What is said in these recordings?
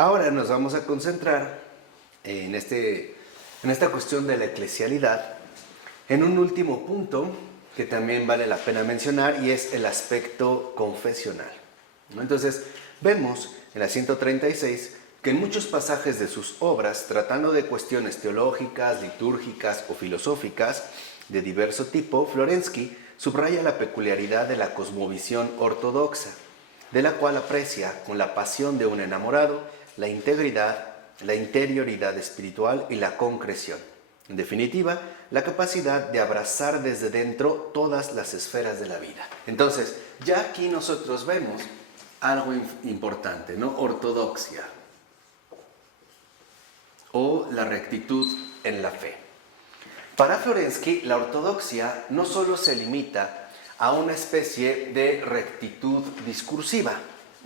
Ahora nos vamos a concentrar en esta cuestión de la eclesialidad, en un último punto que también vale la pena mencionar, y es el aspecto confesional, ¿no? Entonces, vemos en la 136 que en muchos pasajes de sus obras, tratando de cuestiones teológicas, litúrgicas o filosóficas de diverso tipo, Florensky subraya la peculiaridad de la cosmovisión ortodoxa, de la cual aprecia con la pasión de un enamorado la integridad, la interioridad espiritual y la concreción. En definitiva, la capacidad de abrazar desde dentro todas las esferas de la vida. Entonces, ya aquí nosotros vemos algo importante, ¿no? Ortodoxia o la rectitud en la fe. Para Florensky, la ortodoxia no solo se limita a una especie de rectitud discursiva,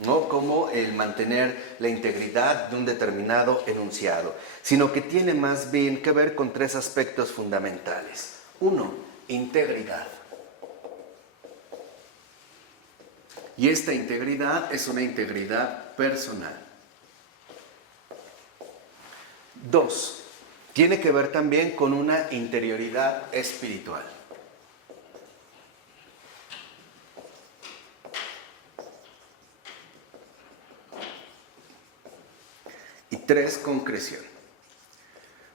¿no? Como el mantener la integridad de un determinado enunciado, sino que tiene más bien que ver con tres aspectos fundamentales. Uno, integridad. Y esta integridad es una integridad personal. Dos, tiene que ver también con una interioridad espiritual. Y tres, concreción.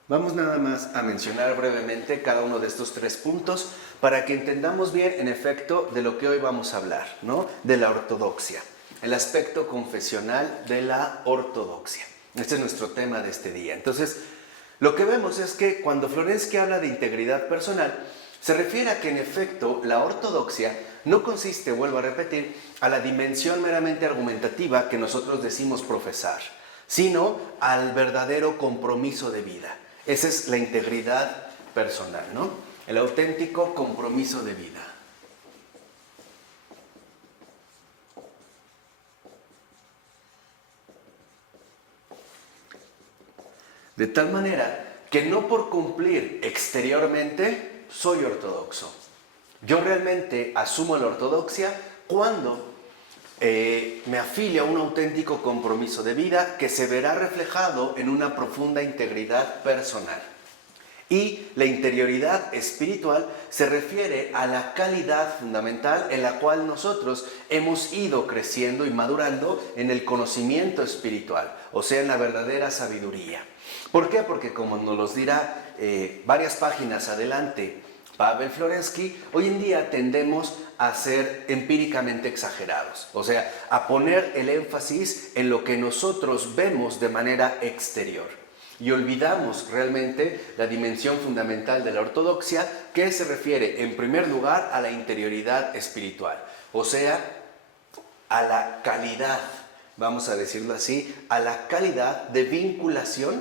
Vamos nada más a mencionar brevemente cada uno de estos tres puntos para que entendamos bien, en efecto, de lo que hoy vamos a hablar, ¿no? De la ortodoxia, el aspecto confesional de la ortodoxia. Este es nuestro tema de este día. Entonces, lo que vemos es que cuando Florensky habla de integridad personal, se refiere a que en efecto la ortodoxia no consiste, vuelvo a repetir, a la dimensión meramente argumentativa que nosotros decimos profesar, sino al verdadero compromiso de vida. Esa es la integridad personal, ¿no? El auténtico compromiso de vida. De tal manera que no por cumplir exteriormente soy ortodoxo. Yo realmente asumo la ortodoxia cuando me afilio a un auténtico compromiso de vida que se verá reflejado en una profunda integridad personal. Y la interioridad espiritual se refiere a la calidad fundamental en la cual nosotros hemos ido creciendo y madurando en el conocimiento espiritual, o sea, en la verdadera sabiduría. ¿Por qué? Porque como nos lo dirá varias páginas adelante Pavel Florensky, hoy en día tendemos a ser empíricamente exagerados, o sea, a poner el énfasis en lo que nosotros vemos de manera exterior. Y olvidamos realmente la dimensión fundamental de la ortodoxia, que se refiere en primer lugar a la interioridad espiritual, o sea, a la calidad, vamos a decirlo así, a la calidad de vinculación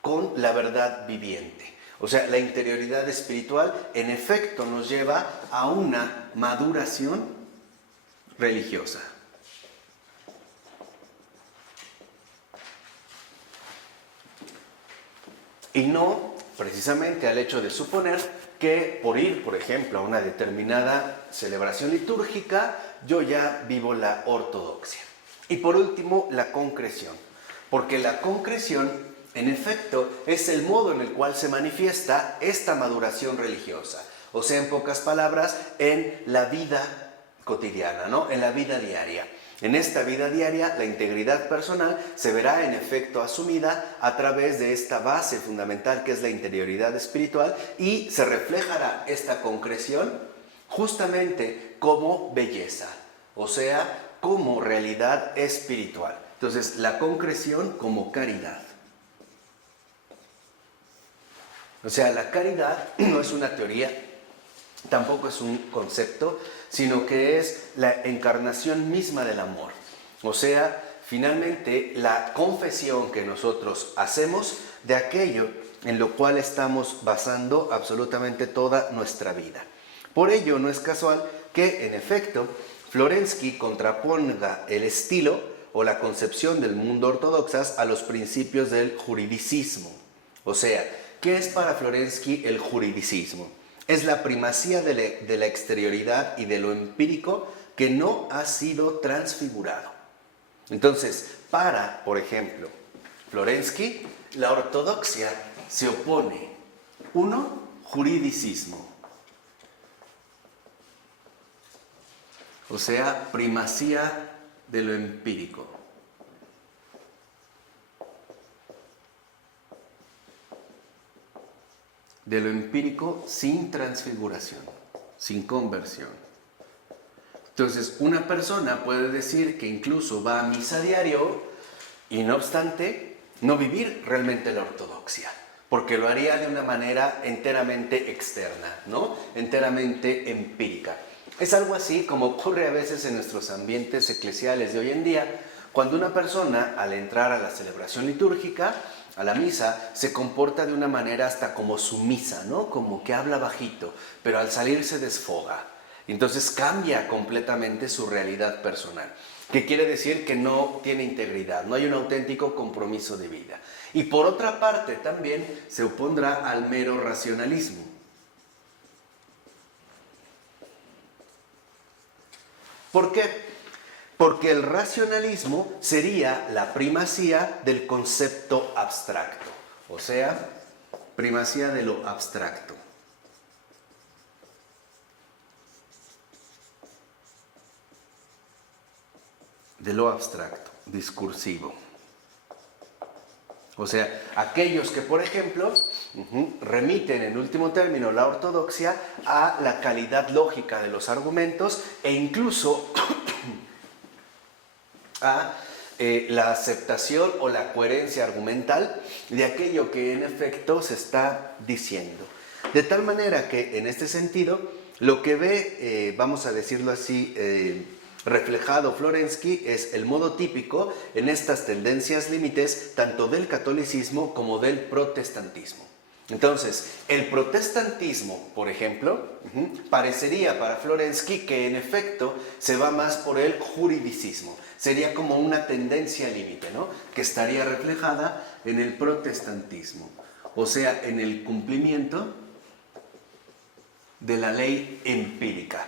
con la verdad viviente. O sea, la interioridad espiritual en efecto nos lleva a una maduración religiosa. Y no precisamente al hecho de suponer que por ir, por ejemplo, a una determinada celebración litúrgica, yo ya vivo la ortodoxia. Y por último, la concreción. Porque la concreción, en efecto, es el modo en el cual se manifiesta esta maduración religiosa. O sea, en pocas palabras, en la vida cotidiana, ¿no? En la vida diaria. En esta vida diaria, la integridad personal se verá en efecto asumida a través de esta base fundamental que es la interioridad espiritual, y se reflejará esta concreción justamente como belleza, o sea, como realidad espiritual. Entonces, la concreción como caridad. O sea, la caridad no es una teoría, tampoco es un concepto, sino que es la encarnación misma del amor. O sea, finalmente, la confesión que nosotros hacemos de aquello en lo cual estamos basando absolutamente toda nuestra vida. Por ello, no es casual que, en efecto, Florensky contraponga el estilo o la concepción del mundo ortodoxas a los principios del juridicismo. O sea, ¿qué es para Florensky el juridicismo? Es la primacía de la exterioridad y de lo empírico que no ha sido transfigurado. Entonces, para, por ejemplo, Florensky, la ortodoxia se opone, uno, juridicismo, o sea, primacía de lo empírico. De lo empírico sin transfiguración, sin conversión. Entonces, una persona puede decir que incluso va a misa diario y no obstante, no vivir realmente la ortodoxia, porque lo haría de una manera enteramente externa, ¿no? Enteramente empírica. Es algo así como ocurre a veces en nuestros ambientes eclesiales de hoy en día, cuando una persona, al entrar a la celebración litúrgica, a la misa, se comporta de una manera hasta como sumisa, ¿no? Como que habla bajito, pero al salir se desfoga. Entonces cambia completamente su realidad personal, que quiere decir que no tiene integridad, no hay un auténtico compromiso de vida. Y por otra parte también se opondrá al mero racionalismo. ¿Por qué? Porque el racionalismo sería la primacía del concepto abstracto, o sea, primacía de lo abstracto. De lo abstracto, discursivo. O sea, aquellos que, por ejemplo, remiten en último término la ortodoxia a la calidad lógica de los argumentos e incluso a la aceptación o la coherencia argumental de aquello que en efecto se está diciendo. De tal manera que en este sentido, lo que ve, vamos a decirlo así, reflejado Florensky es el modo típico en estas tendencias límites tanto del catolicismo como del protestantismo. Entonces, el protestantismo, por ejemplo, parecería para Florensky que en efecto se va más por el juridicismo. Sería como una tendencia límite, ¿no? Que estaría reflejada en el protestantismo, o sea, en el cumplimiento de la ley empírica.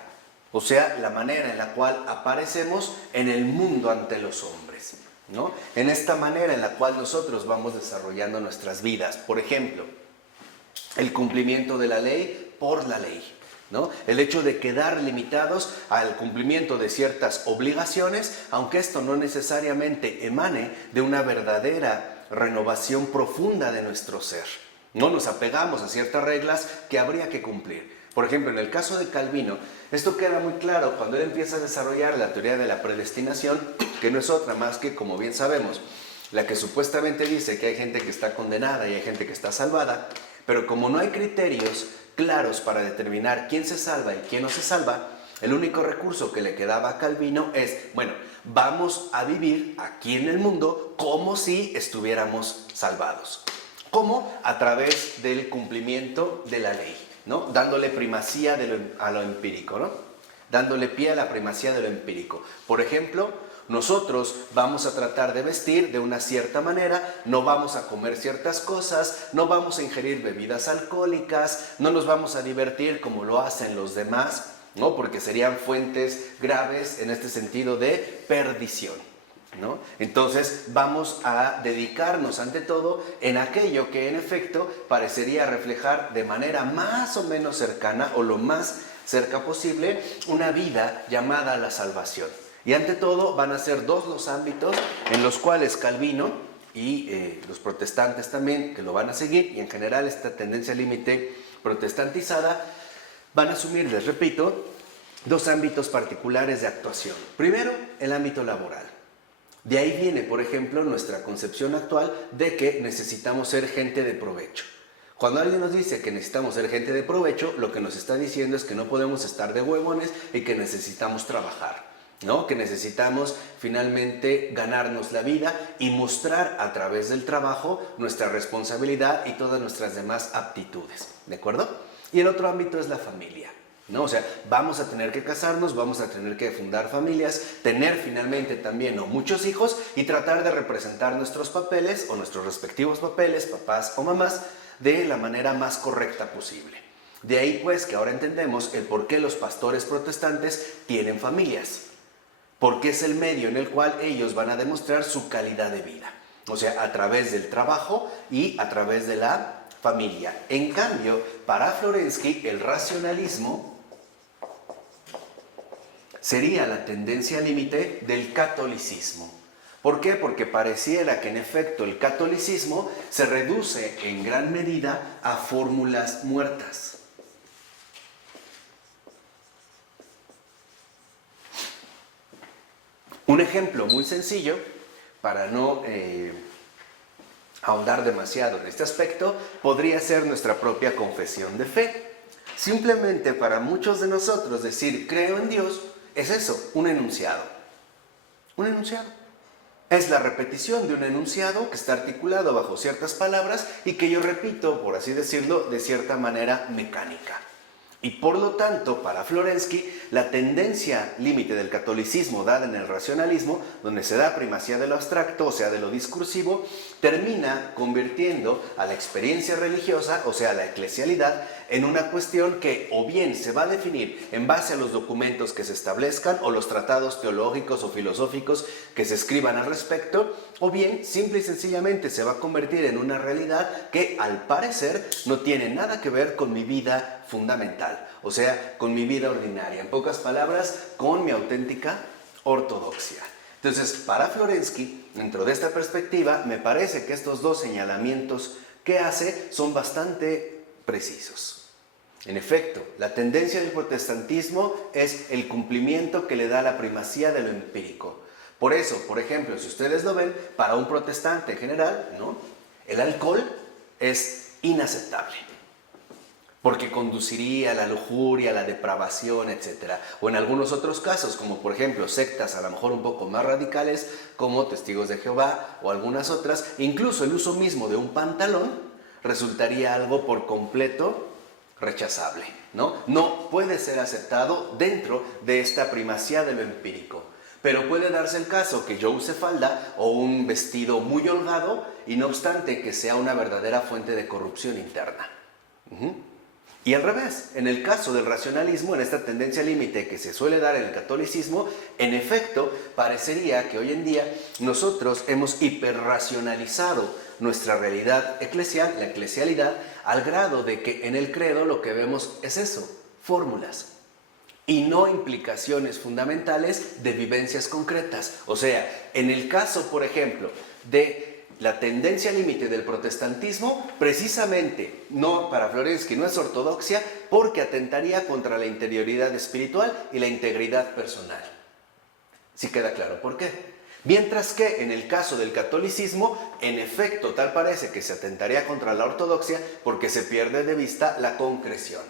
O sea, la manera en la cual aparecemos en el mundo ante los hombres, ¿no? En esta manera en la cual nosotros vamos desarrollando nuestras vidas. Por ejemplo, el cumplimiento de la ley por la ley, ¿no? El hecho de quedar limitados al cumplimiento de ciertas obligaciones, aunque esto no necesariamente emane de una verdadera renovación profunda de nuestro ser. No nos apegamos a ciertas reglas que habría que cumplir. Por ejemplo, en el caso de Calvino, esto queda muy claro cuando él empieza a desarrollar la teoría de la predestinación, que no es otra más que, como bien sabemos, la que supuestamente dice que hay gente que está condenada y hay gente que está salvada, pero como no hay criterios claros para determinar quién se salva y quién no se salva, el único recurso que le quedaba a Calvino es, bueno, vamos a vivir aquí en el mundo como si estuviéramos salvados. ¿Cómo? A través del cumplimiento de la ley, ¿no? Dándole primacía a lo empírico, ¿no? Dándole pie a la primacía de lo empírico. Por ejemplo, nosotros vamos a tratar de vestir de una cierta manera, no vamos a comer ciertas cosas, no vamos a ingerir bebidas alcohólicas, no nos vamos a divertir como lo hacen los demás, ¿no? Porque serían fuentes graves en este sentido de perdición, ¿no? Entonces vamos a dedicarnos ante todo en aquello que en efecto parecería reflejar de manera más o menos cercana o lo más cerca posible una vida llamada a la salvación. Y ante todo van a ser dos los ámbitos en los cuales Calvino y los protestantes también, que lo van a seguir, y en general esta tendencia límite protestantizada, van a asumir, les repito, dos ámbitos particulares de actuación. Primero, el ámbito laboral. De ahí viene, por ejemplo, nuestra concepción actual de que necesitamos ser gente de provecho. Cuando alguien nos dice que necesitamos ser gente de provecho, lo que nos está diciendo es que no podemos estar de huevones y que necesitamos trabajar, ¿no? Que necesitamos finalmente ganarnos la vida y mostrar a través del trabajo nuestra responsabilidad y todas nuestras demás aptitudes, ¿de acuerdo? Y el otro ámbito es la familia, ¿no? O sea, vamos a tener que casarnos, vamos a tener que fundar familias, tener finalmente también muchos hijos y tratar de representar nuestros papeles o nuestros respectivos papeles, papás o mamás, de la manera más correcta posible. De ahí pues que ahora entendemos el por qué los pastores protestantes tienen familias. porque es el medio en el cual ellos van a demostrar su calidad de vida. O sea, a través del trabajo y a través de la familia. En cambio, para Florensky, el racionalismo sería la tendencia límite del catolicismo. ¿Por qué? Porque pareciera que en efecto el catolicismo se reduce en gran medida a fórmulas muertas. Un ejemplo muy sencillo, para no ahondar demasiado en este aspecto, podría ser nuestra propia confesión de fe. Simplemente para muchos de nosotros decir creo en Dios es eso, un enunciado. Un enunciado. Es la repetición de un enunciado que está articulado bajo ciertas palabras y que yo repito, por así decirlo, de cierta manera mecánica. Y por lo tanto, para Florensky, la tendencia límite del catolicismo dada en el racionalismo, donde se da primacía de lo abstracto, o sea, de lo discursivo, termina convirtiendo a la experiencia religiosa, o sea, la eclesialidad, en una cuestión que o bien se va a definir en base a los documentos que se establezcan o los tratados teológicos o filosóficos que se escriban al respecto, o bien simple y sencillamente se va a convertir en una realidad que al parecer no tiene nada que ver con mi vida fundamental, o sea, con mi vida ordinaria, en pocas palabras, con mi auténtica ortodoxia. Entonces, para Florensky, dentro de esta perspectiva, me parece que estos dos señalamientos que hace son bastante precisos. En efecto, la tendencia del protestantismo es el cumplimiento que le da la primacía de lo empírico. Por eso, por ejemplo, si ustedes lo ven, para un protestante en general, ¿no?, el alcohol es inaceptable, porque conduciría a la lujuria, a la depravación, etc. O en algunos otros casos, como por ejemplo sectas a lo mejor un poco más radicales, como Testigos de Jehová o algunas otras, incluso el uso mismo de un pantalón resultaría algo por completo rechazable, ¿no? No puede ser aceptado dentro de esta primacía de lo empírico. Pero puede darse el caso que yo use falda o un vestido muy holgado y no obstante que sea una verdadera fuente de corrupción interna. Y al revés, en el caso del racionalismo, en esta tendencia límite que se suele dar en el catolicismo, en efecto, parecería que hoy en día nosotros hemos hiperracionalizado nuestra realidad eclesial, la eclesialidad, al grado de que en el credo lo que vemos es eso, fórmulas, y no implicaciones fundamentales de vivencias concretas. O sea, en el caso, por ejemplo, de la tendencia límite del protestantismo, precisamente, no para Florensky, no es ortodoxia, porque atentaría contra la interioridad espiritual y la integridad personal. ¿Sí queda claro por qué? Mientras que en el caso del catolicismo, en efecto, tal parece que se atentaría contra la ortodoxia porque se pierde de vista la concreción.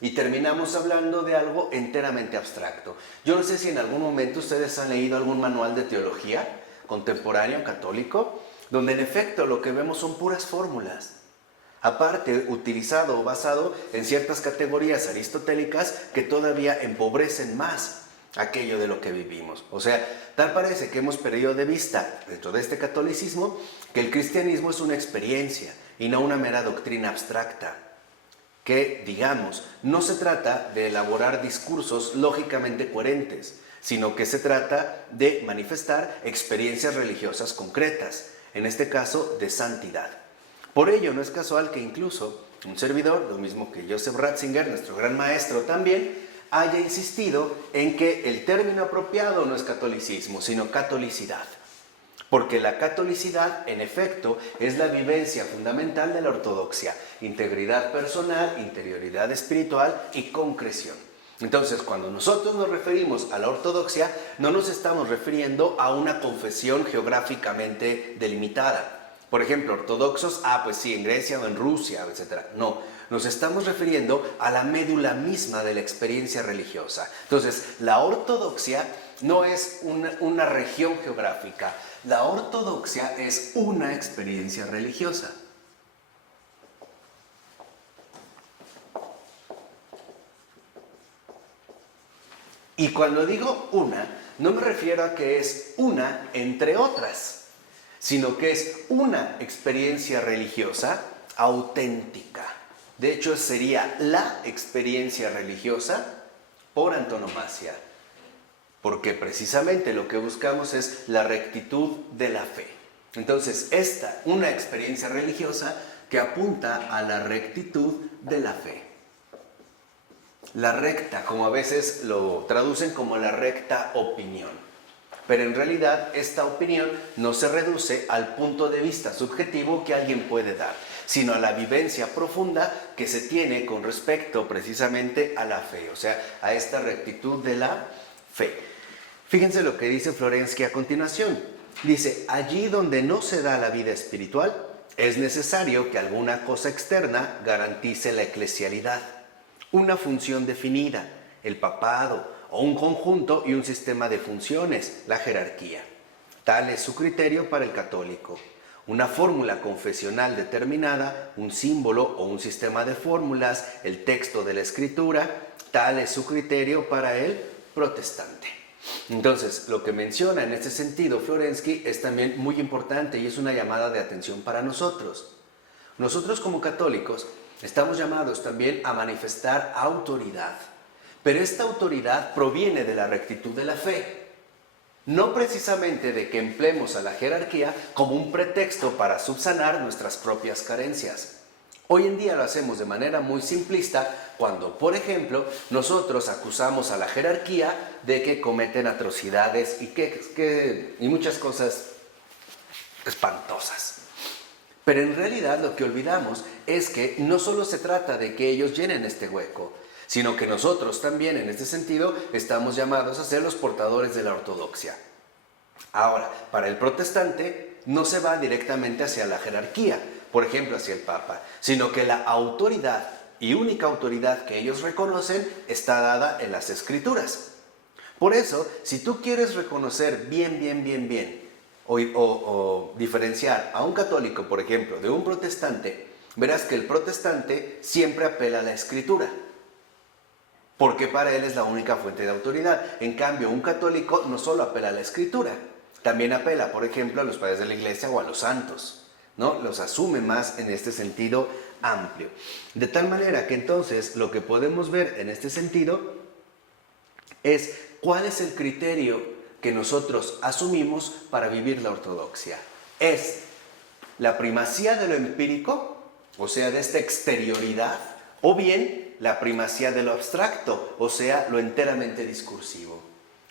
Y terminamos hablando de algo enteramente abstracto. Yo no sé si en algún momento ustedes han leído algún manual de teología contemporáneo católico, donde en efecto lo que vemos son puras fórmulas. Aparte, utilizado o basado en ciertas categorías aristotélicas que todavía empobrecen más aquello de lo que vivimos. O sea, tal parece que hemos perdido de vista, dentro de este catolicismo, que el cristianismo es una experiencia y no una mera doctrina abstracta. Que, digamos, no se trata de elaborar discursos lógicamente coherentes, sino que se trata de manifestar experiencias religiosas concretas, en este caso de santidad. Por ello no es casual que incluso un servidor, lo mismo que Joseph Ratzinger, nuestro gran maestro también, haya insistido en que el término apropiado no es catolicismo, sino catolicidad. Porque la catolicidad, en efecto, es la vivencia fundamental de la ortodoxia: integridad personal, interioridad espiritual y concreción. Entonces, cuando nosotros nos referimos a la ortodoxia, no nos estamos refiriendo a una confesión geográficamente delimitada. Por ejemplo, ortodoxos, pues sí, en Grecia o en Rusia, etc. No, nos estamos refiriendo a la médula misma de la experiencia religiosa. Entonces, la ortodoxia no es una región geográfica. La ortodoxia es una experiencia religiosa. Y cuando digo una, no me refiero a que es una entre otras, sino que es una experiencia religiosa auténtica. De hecho, sería la experiencia religiosa por antonomasia. porque precisamente lo que buscamos es la rectitud de la fe. Entonces, una experiencia religiosa que apunta a la rectitud de la fe. La recta, como a veces lo traducen como la recta opinión. Pero en realidad esta opinión no se reduce al punto de vista subjetivo que alguien puede dar, sino a la vivencia profunda que se tiene con respecto precisamente a la fe, o sea, a esta rectitud de la fe. Fíjense lo que dice Florensky a continuación. Dice, allí donde no se da la vida espiritual, es necesario que alguna cosa externa garantice la eclesialidad, una función definida, el papado, o un conjunto y un sistema de funciones, la jerarquía. Tal es su criterio para el católico. Una fórmula confesional determinada, un símbolo o un sistema de fórmulas, el texto de la escritura, tal es su criterio para el protestante. Entonces, lo que menciona en este sentido Florensky es también muy importante y es una llamada de atención para nosotros. Nosotros como católicos estamos llamados también a manifestar autoridad, pero esta autoridad proviene de la rectitud de la fe, no precisamente de que empleemos a la jerarquía como un pretexto para subsanar nuestras propias carencias. Hoy en día lo hacemos de manera muy simplista cuando, por ejemplo, nosotros acusamos a la jerarquía de que cometen atrocidades y muchas cosas espantosas. Pero en realidad lo que olvidamos es que no solo se trata de que ellos llenen este hueco, sino que nosotros también en este sentido estamos llamados a ser los portadores de la ortodoxia. Ahora, para el protestante no se va directamente hacia la jerarquía, por ejemplo hacia el Papa, sino que la autoridad y única autoridad que ellos reconocen está dada en las Escrituras. Por eso, si tú quieres reconocer bien o diferenciar a un católico, por ejemplo, de un protestante, verás que el protestante siempre apela a la Escritura, porque para él es la única fuente de autoridad. En cambio, un católico no solo apela a la Escritura, también apela, por ejemplo, a los padres de la Iglesia o a los santos, ¿no? Los asume más en este sentido amplio. De tal manera que entonces lo que podemos ver en este sentido es cuál es el criterio que nosotros asumimos para vivir la ortodoxia. ¿Es la primacía de lo empírico, o sea, de esta exterioridad, o bien la primacía de lo abstracto, o sea, lo enteramente discursivo?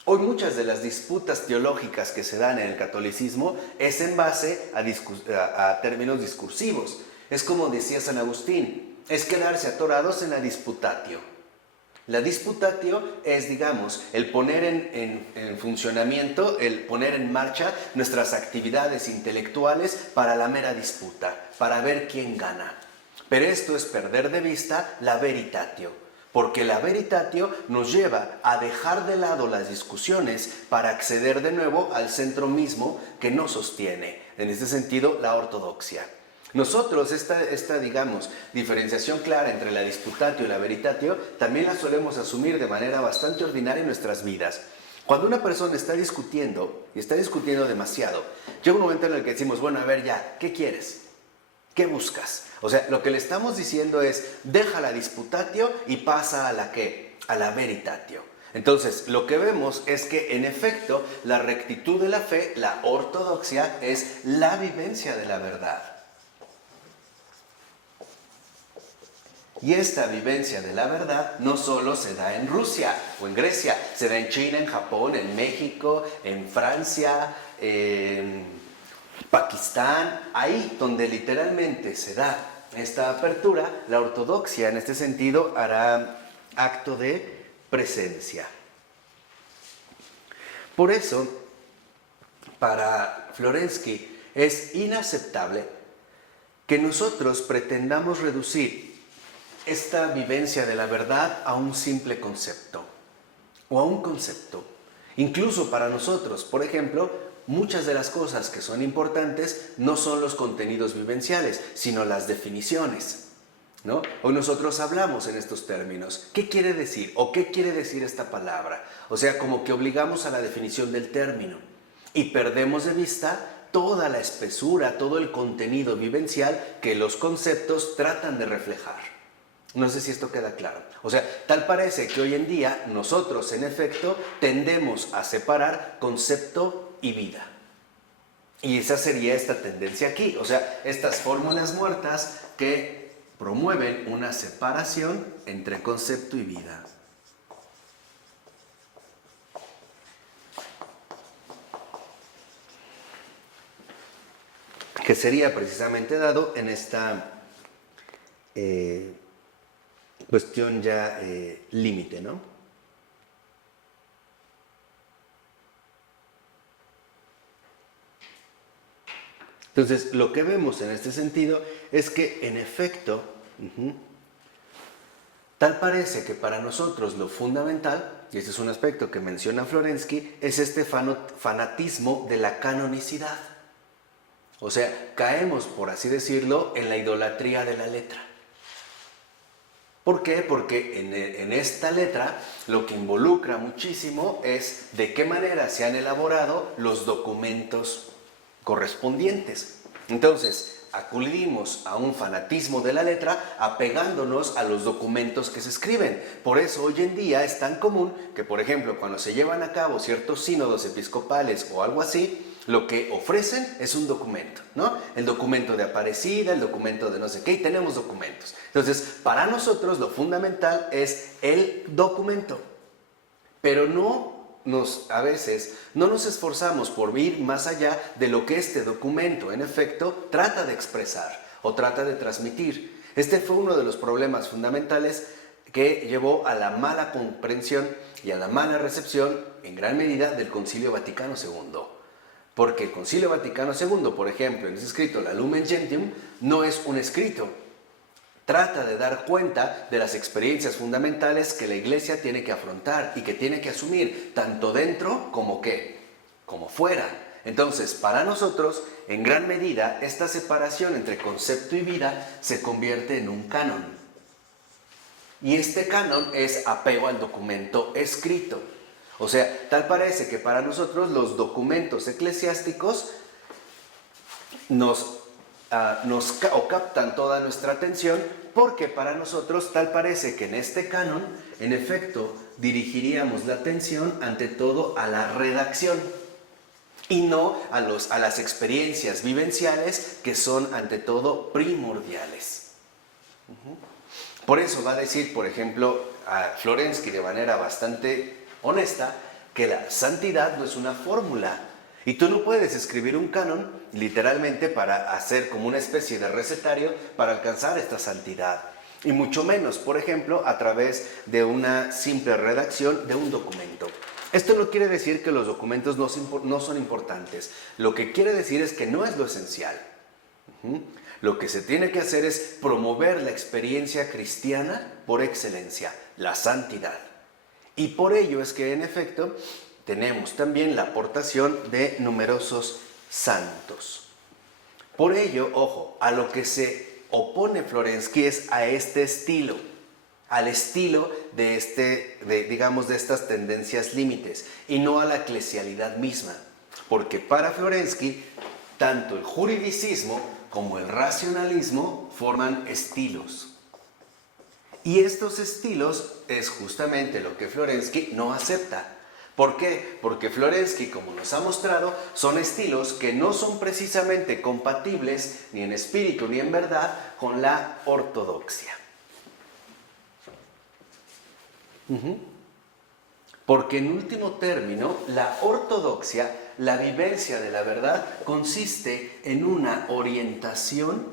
Hoy muchas de las disputas teológicas que se dan en el catolicismo es en base a términos discursivos. Es como decía San Agustín, es quedarse atorados en la disputatio. La disputatio es, digamos, el poner en funcionamiento, el poner en marcha nuestras actividades intelectuales para la mera disputa, para ver quién gana. Pero esto es perder de vista la veritatio, porque la veritatio nos lleva a dejar de lado las discusiones para acceder de nuevo al centro mismo que nos sostiene, en este sentido, la ortodoxia. Nosotros esta digamos, diferenciación clara entre la disputatio y la veritatio también la solemos asumir de manera bastante ordinaria en nuestras vidas. Cuando una persona está discutiendo, y está discutiendo demasiado, llega un momento en el que decimos, bueno, a ver ya, ¿qué quieres? ¿Qué buscas? O sea, lo que le estamos diciendo es, deja la disputatio y pasa a la ¿qué? A la veritatio. Entonces, lo que vemos es que, en efecto, la rectitud de la fe, la ortodoxia, es la vivencia de la verdad. Y esta vivencia de la verdad no solo se da en Rusia o en Grecia, se da en China, en Japón, en México, en Francia, en Pakistán, ahí donde literalmente se da esta apertura, la ortodoxia en este sentido hará acto de presencia. Por eso, para Florensky es inaceptable que nosotros pretendamos reducir esta vivencia de la verdad a un simple concepto o a un concepto. Incluso para nosotros, por ejemplo, muchas de las cosas que son importantes no son los contenidos vivenciales, sino las definiciones, ¿no? Hoy nosotros hablamos en estos términos. ¿Qué quiere decir? ¿O qué quiere decir esta palabra? O sea, como que obligamos a la definición del término y perdemos de vista toda la espesura, todo el contenido vivencial que los conceptos tratan de reflejar. No sé si esto queda claro. O sea, tal parece que hoy en día nosotros, en efecto, tendemos a separar concepto y vida. Y esa sería esta tendencia aquí. O sea, estas fórmulas muertas que promueven una separación entre concepto y vida. Que sería precisamente dado en esta cuestión ya límite, ¿no? Entonces, lo que vemos en este sentido es que, en efecto, tal parece que para nosotros lo fundamental, y este es un aspecto que menciona Florensky, es este fanatismo de la canonicidad. O sea, caemos, por así decirlo, en la idolatría de la letra. ¿Por qué? Porque en esta letra lo que involucra muchísimo es de qué manera se han elaborado los documentos correspondientes. Entonces, acudimos a un fanatismo de la letra apegándonos a los documentos que se escriben. Por eso hoy en día es tan común que, por ejemplo, cuando se llevan a cabo ciertos sínodos episcopales o algo así, lo que ofrecen es un documento, ¿no? El documento de Aparecida, el documento de no sé qué, y tenemos documentos. Entonces, para nosotros lo fundamental es el documento, pero a veces no nos esforzamos por ir más allá de lo que este documento, en efecto, trata de expresar o trata de transmitir. Este fue uno de los problemas fundamentales que llevó a la mala comprensión y a la mala recepción, en gran medida, del Concilio Vaticano II. Porque el Concilio Vaticano II, por ejemplo, en ese escrito, la Lumen Gentium, no es un escrito. Trata de dar cuenta de las experiencias fundamentales que la Iglesia tiene que afrontar y que tiene que asumir, tanto dentro como fuera. Entonces, para nosotros, en gran medida, esta separación entre concepto y vida se convierte en un canon. Y este canon es apego al documento escrito. O sea, tal parece que para nosotros los documentos eclesiásticos captan toda nuestra atención, porque para nosotros tal parece que en este canon, en efecto, dirigiríamos la atención ante todo a la redacción y no a las experiencias vivenciales que son ante todo primordiales. Por eso va a decir, por ejemplo, a Florensky de manera bastante honesta, que la santidad no es una fórmula. Y tú no puedes escribir un canon, literalmente, para hacer como una especie de recetario para alcanzar esta santidad. Y mucho menos, por ejemplo, a través de una simple redacción de un documento. Esto no quiere decir que los documentos no son importantes. Lo que quiere decir es que no es lo esencial. Lo que se tiene que hacer es promover la experiencia cristiana por excelencia, la santidad. Y por ello es que, en efecto, tenemos también la aportación de numerosos santos. Por ello, ojo, a lo que se opone Florensky es a este estilo, al estilo de estas tendencias límites, y no a la eclesialidad misma. Porque para Florensky, tanto el juridicismo como el racionalismo forman estilos. Y estos estilos es justamente lo que Florensky no acepta. ¿Por qué? Porque Florensky, como nos ha mostrado, son estilos que no son precisamente compatibles ni en espíritu ni en verdad con la ortodoxia. Porque en último término, la ortodoxia, la vivencia de la verdad, consiste en una orientación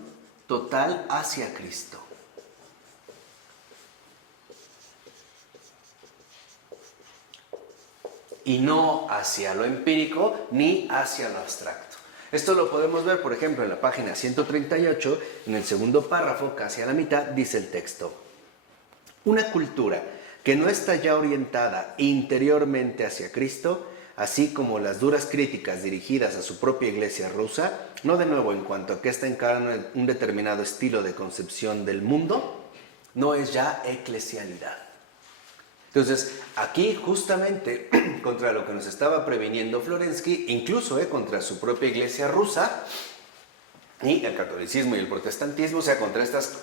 total hacia Cristo. Y no hacia lo empírico ni hacia lo abstracto. Esto lo podemos ver, por ejemplo, en la página 138, en el segundo párrafo, casi a la mitad, dice el texto: una cultura que no está ya orientada interiormente hacia Cristo, así como las duras críticas dirigidas a su propia iglesia rusa, no de nuevo en cuanto a que ésta encarna un determinado estilo de concepción del mundo, no es ya eclesialidad. Entonces, aquí justamente contra lo que nos estaba previniendo Florensky, incluso contra su propia iglesia rusa, y el catolicismo y el protestantismo, o sea, contra estas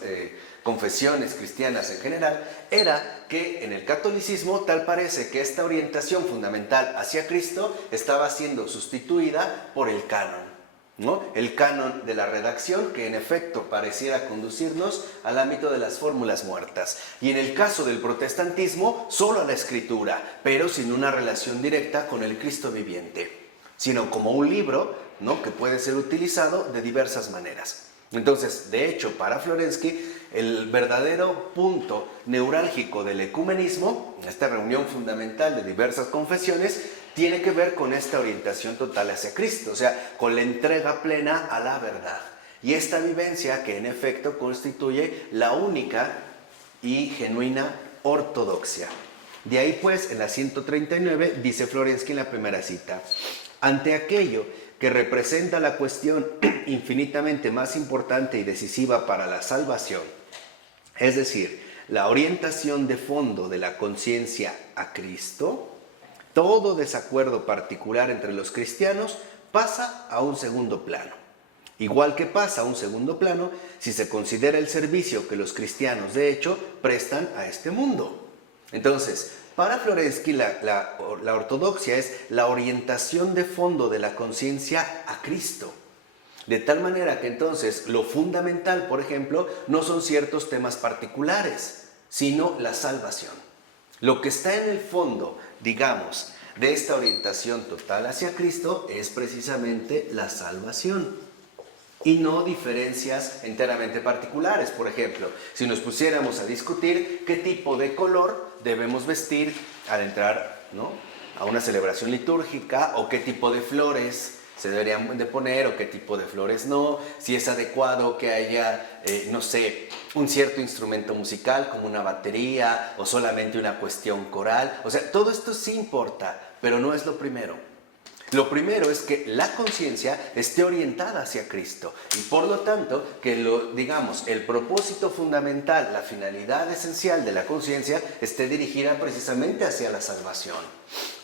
confesiones cristianas en general, era que en el catolicismo tal parece que esta orientación fundamental hacia Cristo estaba siendo sustituida por el canon, ¿no? El canon de la redacción, que en efecto pareciera conducirnos al ámbito de las fórmulas muertas. Y en el caso del protestantismo, solo a la escritura, pero sin una relación directa con el Cristo viviente, sino como un libro, ¿no?, que puede ser utilizado de diversas maneras. Entonces, de hecho, para Florensky, el verdadero punto neurálgico del ecumenismo, esta reunión fundamental de diversas confesiones, tiene que ver con esta orientación total hacia Cristo, o sea, con la entrega plena a la verdad. Y esta vivencia que en efecto constituye la única y genuina ortodoxia. De ahí pues, en la 139, dice Florensky en la primera cita: ante aquello que representa la cuestión infinitamente más importante y decisiva para la salvación, es decir, la orientación de fondo de la conciencia a Cristo, todo desacuerdo particular entre los cristianos pasa a un segundo plano. Igual que pasa a un segundo plano si se considera el servicio que los cristianos de hecho prestan a este mundo. Entonces, para Florensky la ortodoxia es la orientación de fondo de la conciencia a Cristo. De tal manera que entonces lo fundamental, por ejemplo, no son ciertos temas particulares, sino la salvación. Lo que está en el fondo, digamos, de esta orientación total hacia Cristo es precisamente la salvación y no diferencias enteramente particulares. Por ejemplo, si nos pusiéramos a discutir qué tipo de color debemos vestir al entrar, ¿no?, a una celebración litúrgica, o qué tipo de flores se deberían de poner o qué tipo de flores no, si es adecuado que haya, no sé, un cierto instrumento musical como una batería o solamente una cuestión coral. O sea, todo esto sí importa, pero no es lo primero. Lo primero es que la conciencia esté orientada hacia Cristo y por lo tanto que el propósito fundamental, la finalidad esencial de la conciencia esté dirigida precisamente hacia la salvación.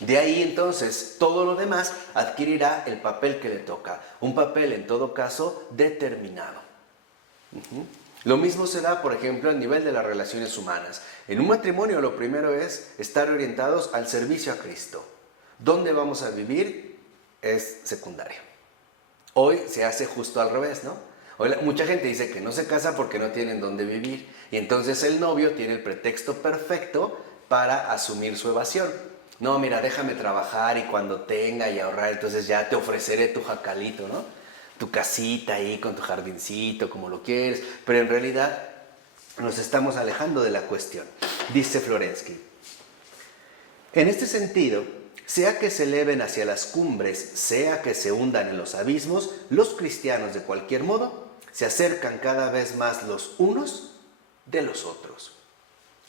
De ahí entonces todo lo demás adquirirá el papel que le toca, un papel en todo caso determinado. Lo mismo se da, por ejemplo, al nivel de las relaciones humanas. En un matrimonio lo primero es estar orientados al servicio a Cristo. ¿Dónde vamos a vivir? Es secundario. Hoy se hace justo al revés, ¿no? Hoy mucha gente dice que no se casa porque no tienen dónde vivir, y entonces el novio tiene el pretexto perfecto para asumir su evasión. No, mira, déjame trabajar y cuando tenga y ahorrar, entonces ya te ofreceré tu jacalito, ¿no? Tu casita ahí con tu jardincito, como lo quieres, pero en realidad nos estamos alejando de la cuestión. Dice Florensky: en este sentido, sea que se eleven hacia las cumbres, sea que se hundan en los abismos, los cristianos de cualquier modo se acercan cada vez más los unos de los otros.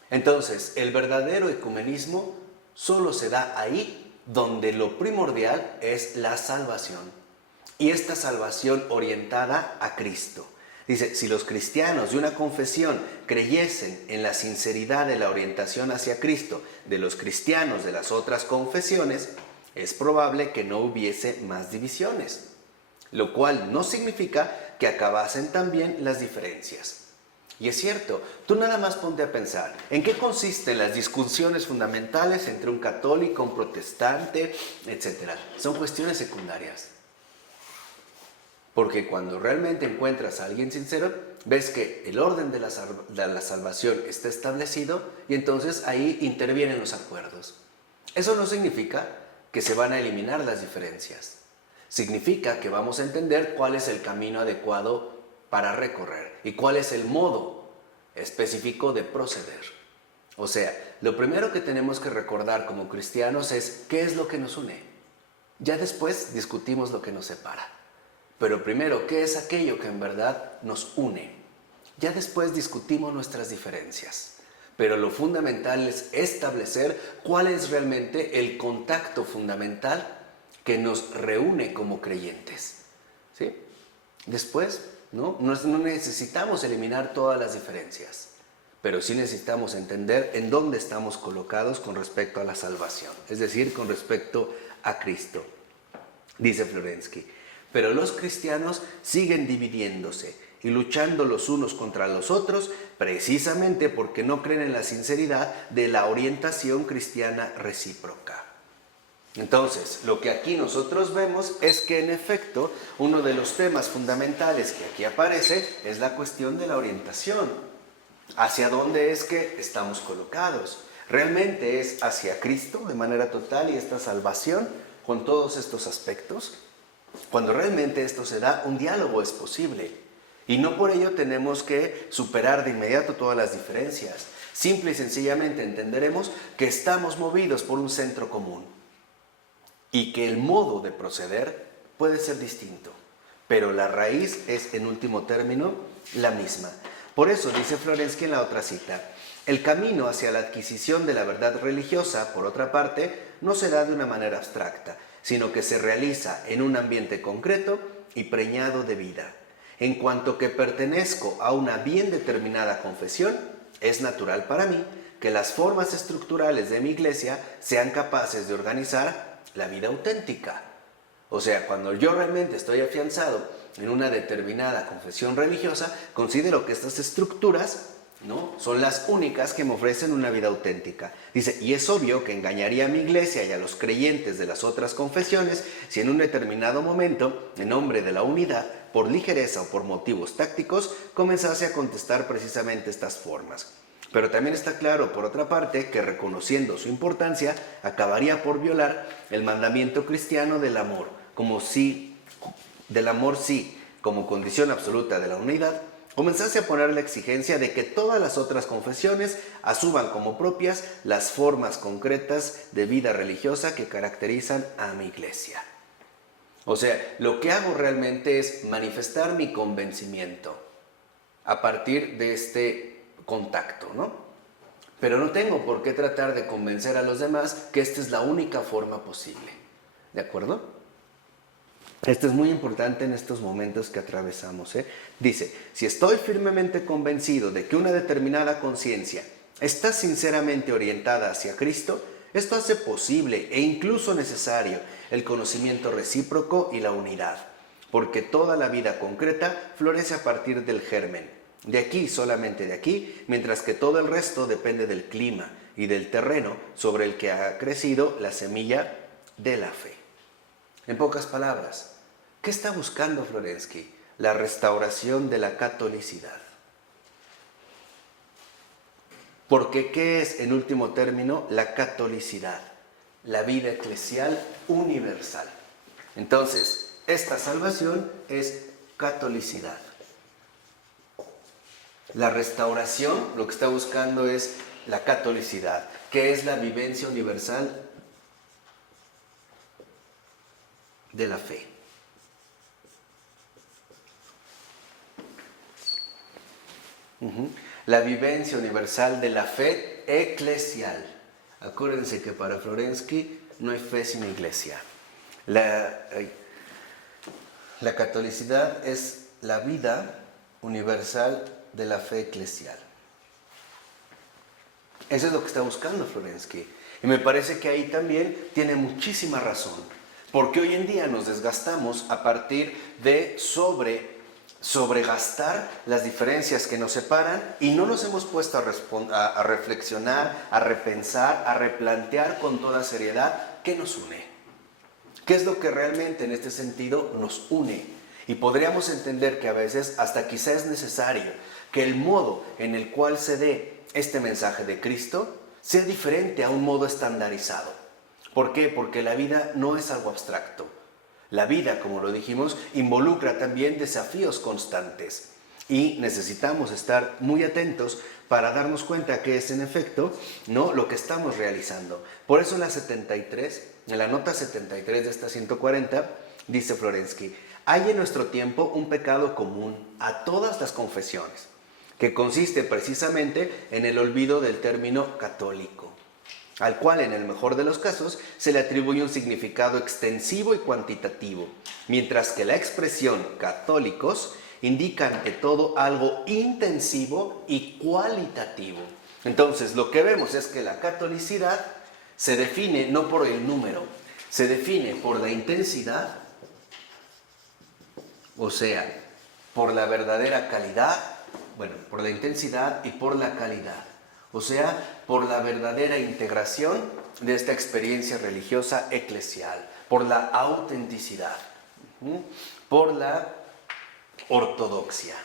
Entonces, el verdadero ecumenismo solo se da ahí donde lo primordial es la salvación. Y esta salvación orientada a Cristo. Dice, si los cristianos de una confesión creyesen en la sinceridad de la orientación hacia Cristo de los cristianos de las otras confesiones, es probable que no hubiese más divisiones, lo cual no significa que acabasen también las diferencias. Y es cierto, tú nada más ponte a pensar, ¿en qué consisten las discusiones fundamentales entre un católico, un protestante, etcétera? Son cuestiones secundarias. Porque cuando realmente encuentras a alguien sincero, ves que el orden de la salvación está establecido y entonces ahí intervienen los acuerdos. Eso no significa que se van a eliminar las diferencias. Significa que vamos a entender cuál es el camino adecuado para recorrer y cuál es el modo específico de proceder. O sea, lo primero que tenemos que recordar como cristianos es qué es lo que nos une. Ya después discutimos lo que nos separa. Pero primero, ¿qué es aquello que en verdad nos une? Ya después discutimos nuestras diferencias. Pero lo fundamental es establecer cuál es realmente el contacto fundamental que nos reúne como creyentes. ¿Sí? Después, no necesitamos eliminar todas las diferencias, pero sí necesitamos entender en dónde estamos colocados con respecto a la salvación, es decir, con respecto a Cristo. Dice Florensky: Pero los cristianos siguen dividiéndose y luchando los unos contra los otros, precisamente porque no creen en la sinceridad de la orientación cristiana recíproca. Entonces, lo que aquí nosotros vemos es que en efecto, uno de los temas fundamentales que aquí aparece es la cuestión de la orientación. ¿Hacia dónde es que estamos colocados? ¿Realmente es hacia Cristo de manera total y esta salvación con todos estos aspectos? Cuando realmente esto se da, un diálogo es posible. Y no por ello tenemos que superar de inmediato todas las diferencias. Simple y sencillamente entenderemos que estamos movidos por un centro común y que el modo de proceder puede ser distinto, pero la raíz es, en último término, la misma. Por eso dice Florensky en la otra cita: el camino hacia la adquisición de la verdad religiosa, por otra parte, no se da de una manera abstracta, sino que se realiza en un ambiente concreto y preñado de vida. En cuanto que pertenezco a una bien determinada confesión, es natural para mí que las formas estructurales de mi iglesia sean capaces de organizar la vida auténtica. O sea, cuando yo realmente estoy afianzado en una determinada confesión religiosa, considero que estas estructuras, ¿no?, son las únicas que me ofrecen una vida auténtica. Dice, y es obvio que engañaría a mi iglesia y a los creyentes de las otras confesiones si en un determinado momento, en nombre de la unidad, por ligereza o por motivos tácticos, comenzase a contestar precisamente estas formas. Pero también está claro, por otra parte, que reconociendo su importancia, acabaría por violar el mandamiento cristiano del amor, como condición absoluta de la unidad, comenzase a poner la exigencia de que todas las otras confesiones asuman como propias las formas concretas de vida religiosa que caracterizan a mi iglesia. O sea, lo que hago realmente es manifestar mi convencimiento a partir de este contacto, ¿no? Pero no tengo por qué tratar de convencer a los demás que esta es la única forma posible. ¿De acuerdo? Esto es muy importante en estos momentos que atravesamos, ¿eh? Dice, si estoy firmemente convencido de que una determinada conciencia está sinceramente orientada hacia Cristo, esto hace posible e incluso necesario el conocimiento recíproco y la unidad, porque toda la vida concreta florece a partir del germen. De aquí, solamente de aquí, mientras que todo el resto depende del clima y del terreno sobre el que ha crecido la semilla de la fe. En pocas palabras, ¿qué está buscando Florensky? La restauración de la catolicidad. Porque ¿qué es, en último término, la catolicidad? La vida eclesial universal. Entonces, esta salvación es catolicidad. La restauración, lo que está buscando es la catolicidad, que es la vivencia universal de la fe. La vivencia universal de la fe eclesial. Acuérdense que para Florensky no hay fe sin iglesia. La catolicidad es la vida universal de la fe eclesial. Eso es lo que está buscando Florensky. Y me parece que ahí también tiene muchísima razón. Porque hoy en día nos desgastamos a partir de sobregastar las diferencias que nos separan y no nos hemos puesto a reflexionar, a repensar, a replantear con toda seriedad qué nos une. ¿Qué es lo que realmente en este sentido nos une? Y podríamos entender que a veces hasta quizá es necesario que el modo en el cual se dé este mensaje de Cristo sea diferente a un modo estandarizado. ¿Por qué? Porque la vida no es algo abstracto. La vida, como lo dijimos, involucra también desafíos constantes y necesitamos estar muy atentos para darnos cuenta que es en efecto, ¿no?, lo que estamos realizando. Por eso en la nota 73 de esta 140, dice Florensky, hay en nuestro tiempo un pecado común a todas las confesiones, que consiste precisamente en el olvido del término católico, al cual en el mejor de los casos se le atribuye un significado extensivo y cuantitativo, mientras que la expresión católicos indica ante todo algo intensivo y cualitativo. Entonces, lo que vemos es que la catolicidad se define no por el número, se define por la intensidad O sea, por la verdadera calidad, bueno, por la intensidad y por la calidad. O sea, por la verdadera integración de esta experiencia religiosa eclesial, por la autenticidad, por la ortodoxia.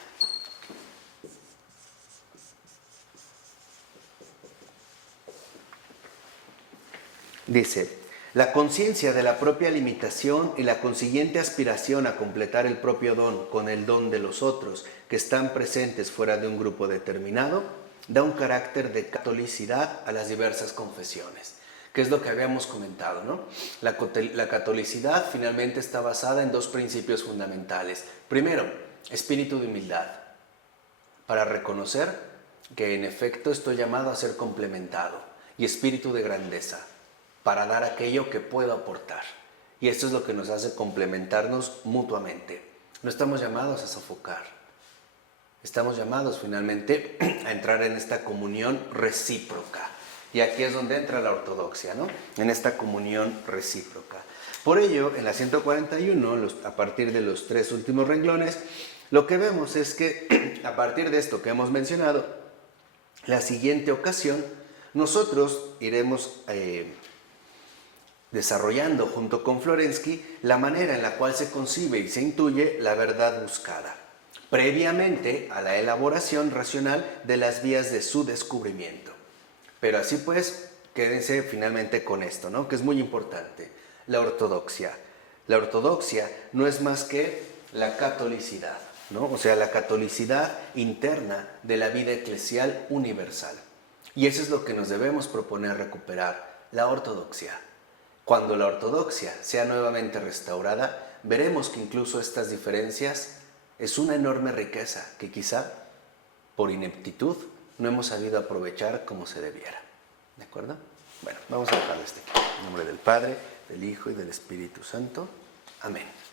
Dice, la conciencia de la propia limitación y la consiguiente aspiración a completar el propio don con el don de los otros que están presentes fuera de un grupo determinado, da un carácter de catolicidad a las diversas confesiones, que es lo que habíamos comentado, ¿no? La catolicidad finalmente está basada en dos principios fundamentales. Primero, espíritu de humildad, para reconocer que en efecto estoy llamado a ser complementado, y espíritu de grandeza, para dar aquello que puedo aportar. Y esto es lo que nos hace complementarnos mutuamente. No estamos llamados a sofocar. Estamos llamados finalmente a entrar en esta comunión recíproca. Y aquí es donde entra la ortodoxia, ¿no? En esta comunión recíproca. Por ello, en la 141, a partir de los 3 últimos renglones, lo que vemos es que a partir de esto que hemos mencionado, la siguiente ocasión, nosotros iremos desarrollando junto con Florensky la manera en la cual se concibe y se intuye la verdad buscada, previamente a la elaboración racional de las vías de su descubrimiento. Pero así pues, quédense finalmente con esto, ¿no? Que es muy importante, la ortodoxia. La ortodoxia no es más que la catolicidad, ¿no? O sea, la catolicidad interna de la vida eclesial universal. Y eso es lo que nos debemos proponer recuperar, la ortodoxia. Cuando la ortodoxia sea nuevamente restaurada, veremos que incluso estas diferencias es una enorme riqueza que quizá por ineptitud no hemos sabido aprovechar como se debiera. ¿De acuerdo? Bueno, vamos a dejarlo En nombre del Padre, del Hijo y del Espíritu Santo. Amén.